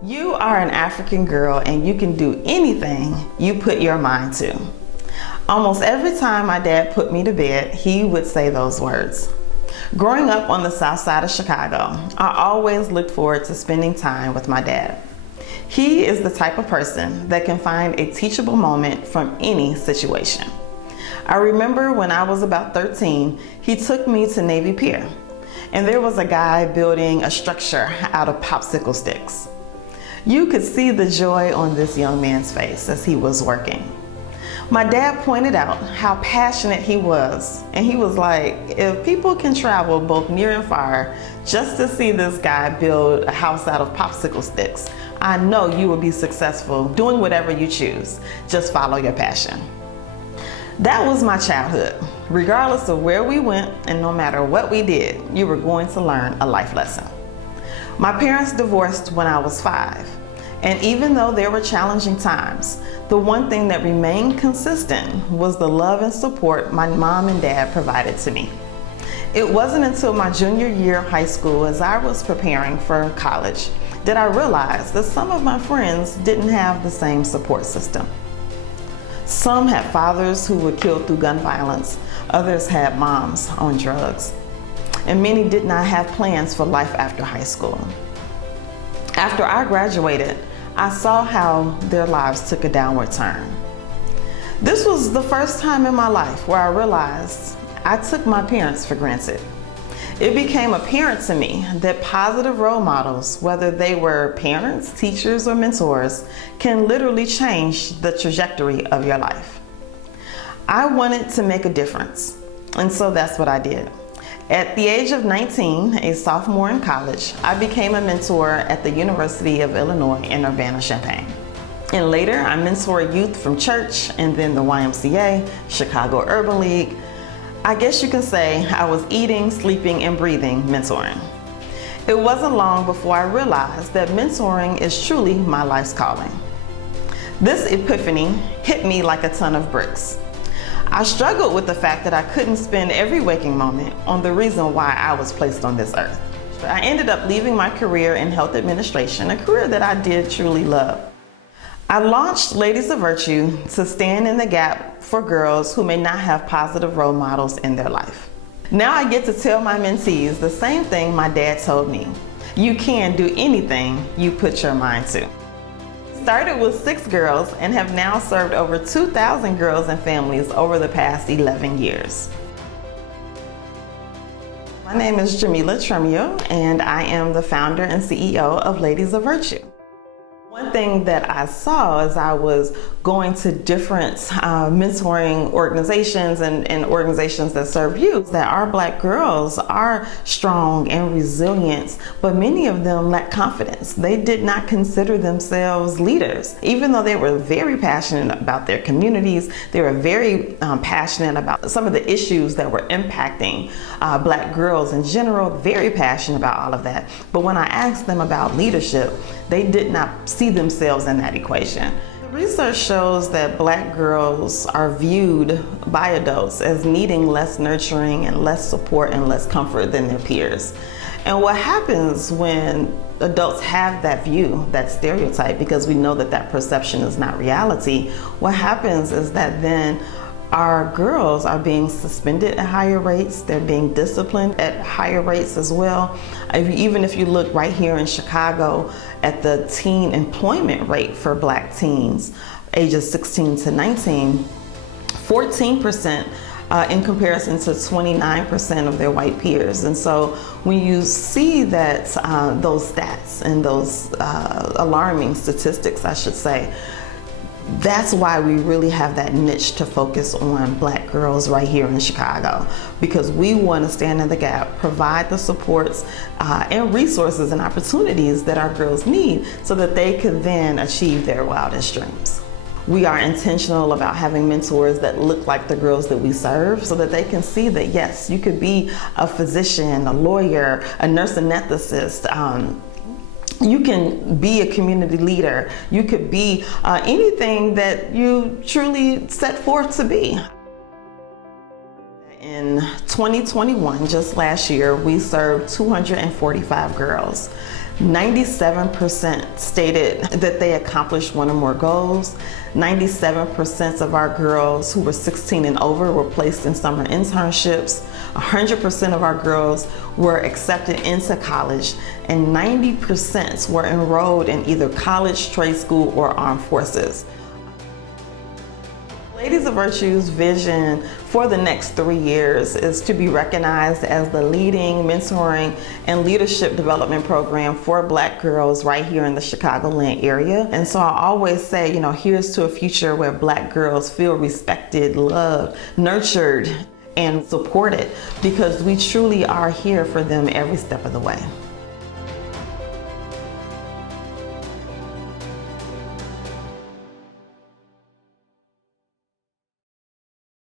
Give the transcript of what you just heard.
You are an African girl and you can do anything you put your mind to. Almost every time my dad put me to bed, he would say those words. Growing up on the south side of Chicago, I always looked forward to spending time with my dad. He is the type of person that can find a teachable moment from any situation. I remember when I was about 13, he took me to Navy Pier, and there was a guy building a structure out of popsicle sticks. You could see the joy on this young man's face as he was working. My dad pointed out how passionate he was, and he was like, if people can travel both near and far just to see this guy build a house out of popsicle sticks, I know you will be successful doing whatever you choose. Just follow your passion. That was my childhood. Regardless of where we went and no matter what we did, you were going to learn a life lesson. My parents divorced when I was 5, and even though there were challenging times, the one thing that remained consistent was the love and support my mom and dad provided to me. It wasn't until my junior year of high school, as I was preparing for college, that I realized that some of my friends didn't have the same support system. Some had fathers who were killed through gun violence, others had moms on drugs, and many did not have plans for life after high school. After I graduated, I saw how their lives took a downward turn. This was the first time in my life where I realized I took my parents for granted. It became apparent to me that positive role models, whether they were parents, teachers, or mentors, can literally change the trajectory of your life. I wanted to make a difference, and so that's what I did. At the age of 19, a sophomore in college, I became a mentor at the University of Illinois in Urbana-Champaign. And later, I mentored youth from church and then the YMCA, Chicago Urban League. I guess you can say I was eating, sleeping, and breathing mentoring. It wasn't long before I realized that mentoring is truly my life's calling. This epiphany hit me like a ton of bricks. I struggled with the fact that I couldn't spend every waking moment on the reason why I was placed on this earth. I ended up leaving my career in health administration, a career that I did truly love. I launched Ladies of Virtue to stand in the gap for girls who may not have positive role models in their life. Now I get to tell my mentees the same thing my dad told me. You can do anything you put your mind to. Started with 6 girls and have now served over 2,000 girls and families over the past 11 years. My name is Jamila Trimuel, and I am the founder and CEO of Ladies of Virtue. One thing that I saw as I was going to different mentoring organizations and organizations that serve youth, that our Black girls are strong and resilient, but many of them lack confidence. They did not consider themselves leaders. Even though they were very passionate about their communities, they were very passionate about some of the issues that were impacting Black girls in general, very passionate about all of that. But when I asked them about leadership, they did not see themselves in that equation. The research shows that Black girls are viewed by adults as needing less nurturing and less support and less comfort than their peers. And what happens when adults have that view, that stereotype, because we know that that perception is not reality, what happens is that then our girls are being suspended at higher rates, they're being disciplined at higher rates as well. Even if you look right here in Chicago at the teen employment rate for Black teens, ages 16 to 19, 14% in comparison to 29% of their white peers. And so when you see that those stats and those alarming statistics, I should say, that's why we really have that niche to focus on Black girls right here in Chicago, because we want to stand in the gap, provide the supports and resources and opportunities that our girls need so that they could then achieve their wildest dreams. We are intentional about having mentors that look like the girls that we serve so that they can see that, yes, you could be a physician, a lawyer, a nurse anesthetist, you can be a community leader. You could be anything that you truly set forth to be. In 2021, just last year, we served 245 girls. 97% stated that they accomplished one or more goals. 97% of our girls who were 16 and over were placed in summer internships. 100% of our girls were accepted into college, and 90% were enrolled in either college, trade school, or armed forces. Ladies of Virtue's vision for the next 3 years is to be recognized as the leading mentoring and leadership development program for Black girls right here in the Chicagoland area. And so I always say, here's to a future where Black girls feel respected, loved, nurtured, and supported, because we truly are here for them every step of the way.